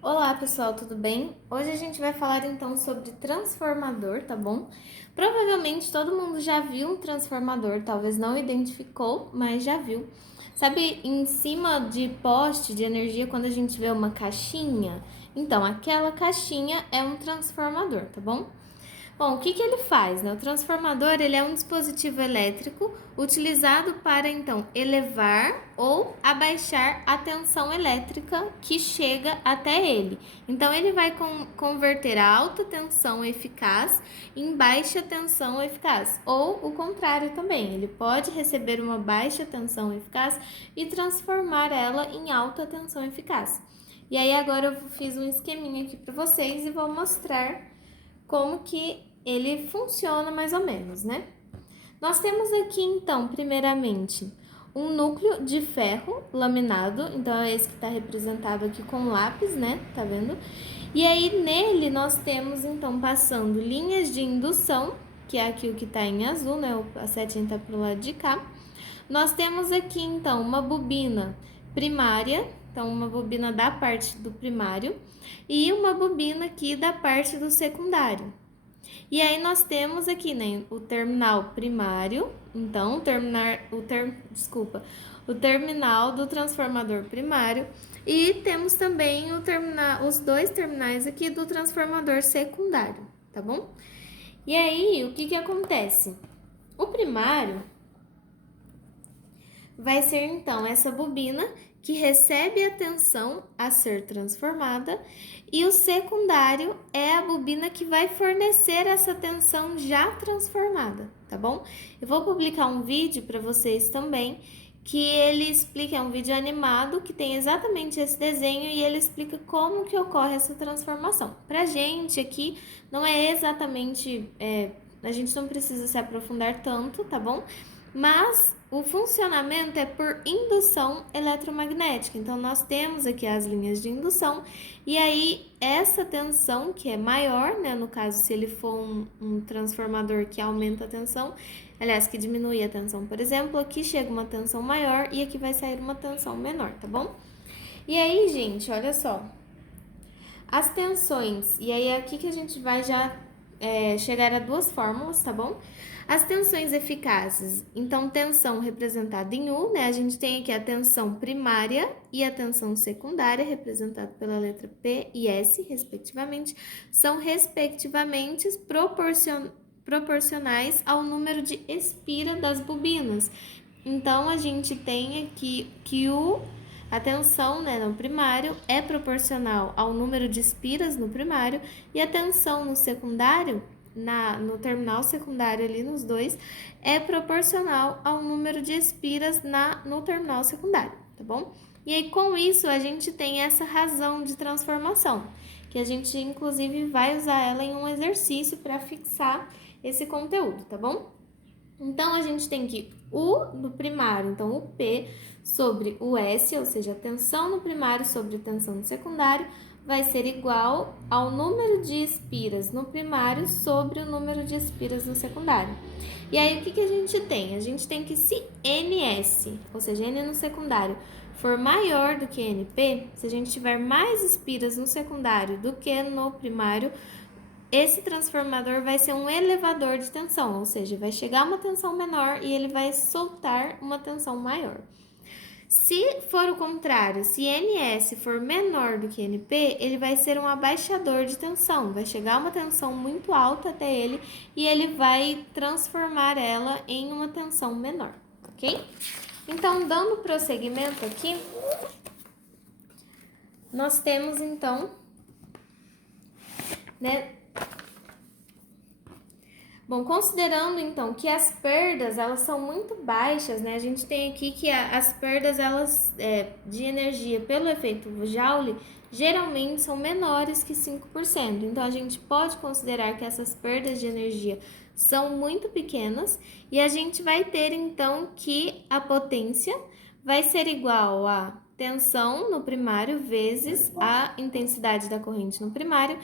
Olá pessoal, tudo bem? Hoje a gente vai falar então sobre transformador, tá bom? Provavelmente todo mundo já viu um transformador, talvez não identificou, mas já viu. Sabe, em cima de poste de energia, quando a gente vê uma caixinha? Então, aquela caixinha é um transformador, tá bom? Bom, o que ele faz, né? O transformador, ele é um dispositivo elétrico utilizado para, então, elevar ou abaixar a tensão elétrica que chega até ele. Então, ele vai converter a alta tensão eficaz em baixa tensão eficaz. Ou o contrário também, ele pode receber uma baixa tensão eficaz e transformar ela em alta tensão eficaz. E aí, agora eu fiz um esqueminha aqui para vocês e vou mostrar como que ele funciona mais ou menos, né? Nós temos aqui então, primeiramente, um núcleo de ferro laminado, então é esse que está representado aqui com lápis, né? Tá vendo? E aí nele nós temos então passando linhas de indução, que é aqui o que está em azul, né? A setinha está pro lado de cá. Nós temos aqui então uma bobina primária, então uma bobina da parte do primário, e uma bobina aqui da parte do secundário. E aí nós temos aqui, né, o terminal primário, então o terminal do transformador primário, e temos também os dois terminais aqui do transformador secundário, tá bom? E aí, o que acontece? O primário vai ser então essa bobina que recebe a tensão a ser transformada, e o secundário é a bobina que vai fornecer essa tensão já transformada, tá bom? Eu vou publicar um vídeo para vocês também que ele explica, é um vídeo animado que tem exatamente esse desenho e ele explica como que ocorre essa transformação. Pra gente aqui não é exatamente, a gente não precisa se aprofundar tanto, tá bom? Mas o funcionamento é por indução eletromagnética. Então, nós temos aqui as linhas de indução, e aí essa tensão, que é maior, né? No caso, se ele for um transformador que aumenta a tensão, aliás, que diminui a tensão, por exemplo, aqui chega uma tensão maior e aqui vai sair uma tensão menor, tá bom? E aí, gente, olha só. As tensões, e aí é aqui que a gente vai já chegar a duas fórmulas, tá bom? As tensões eficazes, então tensão representada em U, né? A gente tem aqui a tensão primária e a tensão secundária, representada pela letra P e S, respectivamente, são respectivamente proporcionais ao número de espira das bobinas. Então, a gente tem aqui que a tensão, né, no primário é proporcional ao número de espiras no primário, e a tensão no secundário, no terminal secundário ali nos dois, é proporcional ao número de espiras no terminal secundário, tá bom? E aí com isso a gente tem essa razão de transformação, que a gente inclusive vai usar ela em um exercício para fixar esse conteúdo, tá bom? Então, a gente tem que U no primário, então o P sobre o S, ou seja, a tensão no primário sobre a tensão no secundário, vai ser igual ao número de espiras no primário sobre o número de espiras no secundário. E aí, o que a gente tem? A gente tem que se NS, ou seja, N no secundário, for maior do que NP, se a gente tiver mais espiras no secundário do que no primário, esse transformador vai ser um elevador de tensão, ou seja, vai chegar uma tensão menor e ele vai soltar uma tensão maior. Se for o contrário, se NS for menor do que NP, ele vai ser um abaixador de tensão, vai chegar uma tensão muito alta até ele e ele vai transformar ela em uma tensão menor, ok? Então, dando prosseguimento aqui, nós temos então, né, bom, considerando então que as perdas elas são muito baixas, né? A gente tem aqui que as perdas elas de energia pelo efeito Joule geralmente são menores que 5%. Então a gente pode considerar que essas perdas de energia são muito pequenas e a gente vai ter então que a potência vai ser igual a tensão no primário vezes a intensidade da corrente no primário,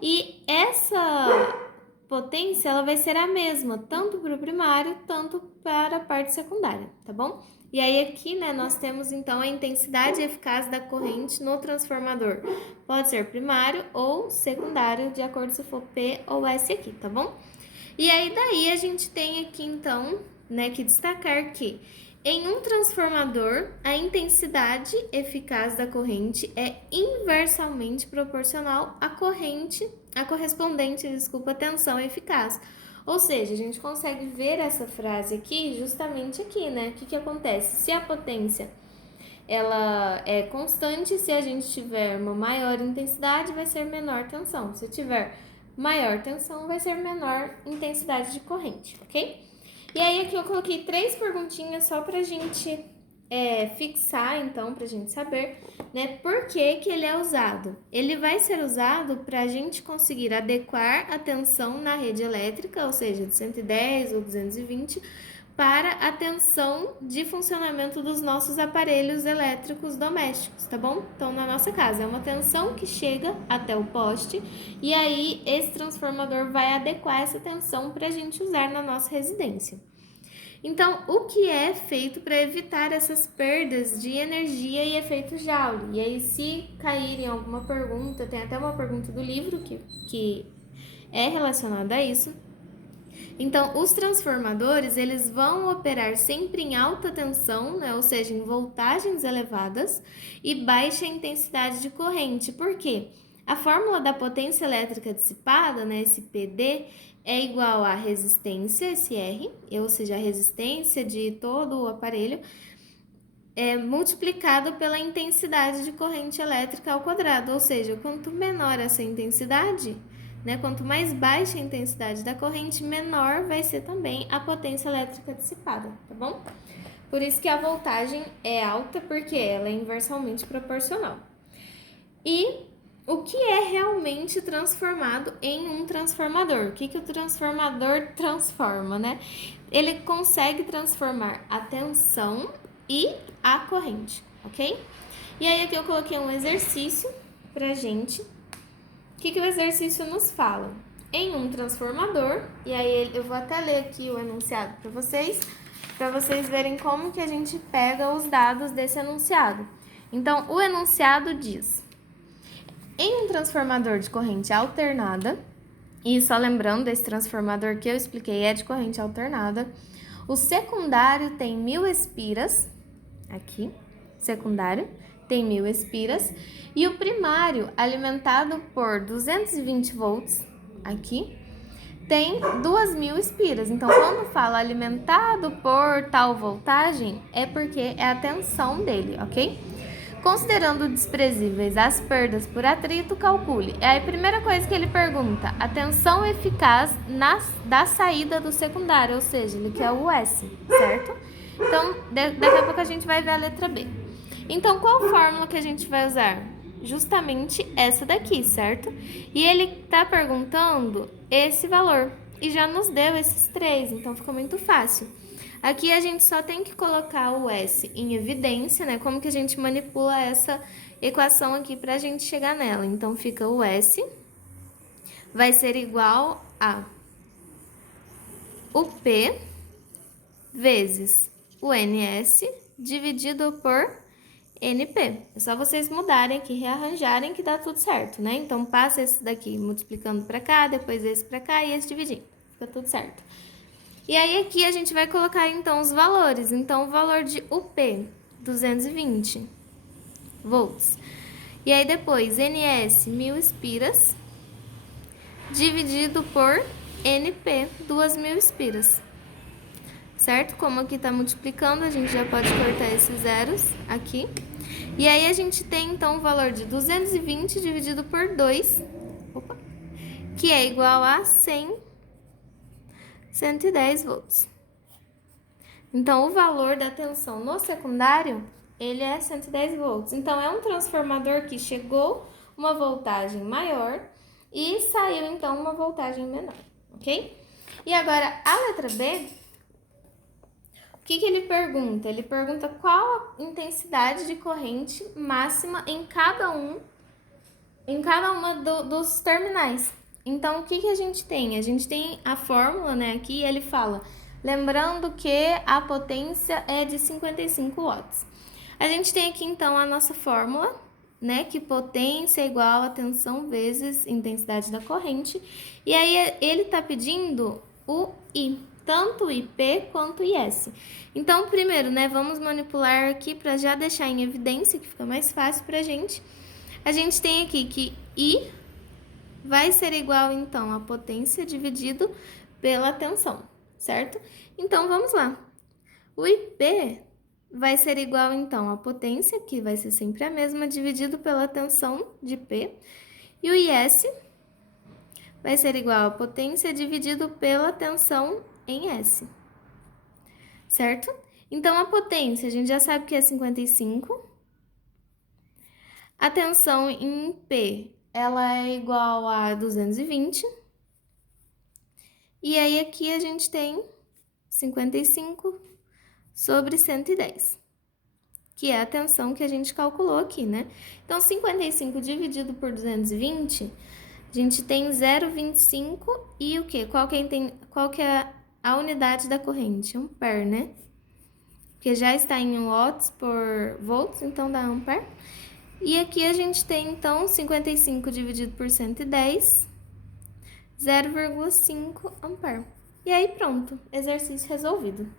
e essa potência ela vai ser a mesma, tanto para o primário, tanto para a parte secundária, tá bom? E aí aqui, né, nós temos então a intensidade eficaz da corrente no transformador. Pode ser primário ou secundário, de acordo se for P ou S aqui, tá bom? E aí daí a gente tem aqui então, né, que destacar que em um transformador, a intensidade eficaz da corrente é inversamente proporcional à correspondente, tensão eficaz. Ou seja, a gente consegue ver essa frase aqui justamente aqui, né? O que acontece? Se a potência ela é constante, se a gente tiver uma maior intensidade, vai ser menor tensão. Se tiver maior tensão, vai ser menor intensidade de corrente, ok? E aí aqui eu coloquei 3 perguntinhas só pra gente fixar, então, pra gente saber, né, por que que ele é usado. Ele vai ser usado pra gente conseguir adequar a tensão na rede elétrica, ou seja, de 110 ou 220, para a tensão de funcionamento dos nossos aparelhos elétricos domésticos, tá bom? Então, na nossa casa, é uma tensão que chega até o poste e aí esse transformador vai adequar essa tensão para a gente usar na nossa residência. Então, o que é feito para evitar essas perdas de energia e efeito Joule? E aí, se caírem alguma pergunta, tem até uma pergunta do livro que é relacionada a isso. Então, os transformadores, eles vão operar sempre em alta tensão, né? Ou seja, em voltagens elevadas e baixa intensidade de corrente. Por quê? A fórmula da potência elétrica dissipada, né, esse PD, é igual à resistência, esse R, ou seja, a resistência de todo o aparelho, multiplicado pela intensidade de corrente elétrica ao quadrado. Ou seja, quanto menor essa intensidade, né, quanto mais baixa a intensidade da corrente, menor vai ser também a potência elétrica dissipada, tá bom? Por isso que a voltagem é alta, porque ela é inversamente proporcional. E o que é realmente transformado em um transformador? O que o transformador transforma, né? Ele consegue transformar a tensão e a corrente, ok? E aí aqui eu coloquei um exercício pra gente. O que o exercício nos fala? Em um transformador, e aí eu vou até ler aqui o enunciado para vocês verem como que a gente pega os dados desse enunciado. Então, o enunciado diz: em um transformador de corrente alternada, e só lembrando, esse transformador que eu expliquei é de corrente alternada, o secundário tem 1000 espiras, aqui, secundário, tem 1000 espiras, e o primário, alimentado por 220 volts, aqui, tem 2000 espiras. Então, quando fala alimentado por tal voltagem, é porque é a tensão dele, ok? Considerando desprezíveis as perdas por atrito, calcule. É a primeira coisa que ele pergunta, a tensão eficaz da saída do secundário, ou seja, ele quer o S, certo? Então, daqui a pouco a gente vai ver a letra B. Então, qual fórmula que a gente vai usar? Justamente essa daqui, certo? E ele tá perguntando esse valor e já nos deu esses 3, então ficou muito fácil. Aqui a gente só tem que colocar o S em evidência, né? Como que a gente manipula essa equação aqui pra gente chegar nela. Então, fica o S vai ser igual a o P vezes o NS dividido por NP. É só vocês mudarem aqui, rearranjarem que dá tudo certo, né? Então, passa esse daqui multiplicando para cá, depois esse para cá e esse dividindo. Fica tudo certo. E aí, aqui a gente vai colocar, então, os valores. Então, o valor de UP, 220 volts. E aí, depois, NS, 1000 espiras, dividido por NP, 2000 espiras. Certo? Como aqui tá multiplicando, a gente já pode cortar esses zeros aqui. E aí, a gente tem, então, o valor de 220 dividido por 2, que é igual a 110 volts. Então, o valor da tensão no secundário, ele é 110 volts. Então, é um transformador que chegou uma voltagem maior e saiu, então, uma voltagem menor, ok? E agora, a letra B, o que ele pergunta? Ele pergunta qual a intensidade de corrente máxima em cada uma dos terminais. Então, o que a gente tem? A gente tem a fórmula, né, aqui, ele fala Lembrando que a potência é de 55 watts. A gente tem aqui então a nossa fórmula, né? Que potência é igual a tensão vezes intensidade da corrente. E aí ele tá pedindo o I, tanto o IP quanto o IS. Então, primeiro, né, vamos manipular aqui para já deixar em evidência, que fica mais fácil pra gente. A gente tem aqui que I vai ser igual, então, a potência dividido pela tensão, certo? Então, vamos lá. O IP vai ser igual, então, a potência, que vai ser sempre a mesma, dividido pela tensão de P. E o IS vai ser igual a potência dividido pela tensão em S, certo? Então, a potência, a gente já sabe que é 55. A tensão em P, ela é igual a 220. E aí, aqui a gente tem 55 sobre 110, que é a tensão que a gente calculou aqui, né? Então, 55 dividido por 220, a gente tem 0,25 e o quê? Qual que é a unidade da corrente? Ampere, né? Porque já está em watts por volts, então dá ampere. E aqui a gente tem, então, 55 dividido por 110, 0,5 ampere. E aí, pronto, exercício resolvido.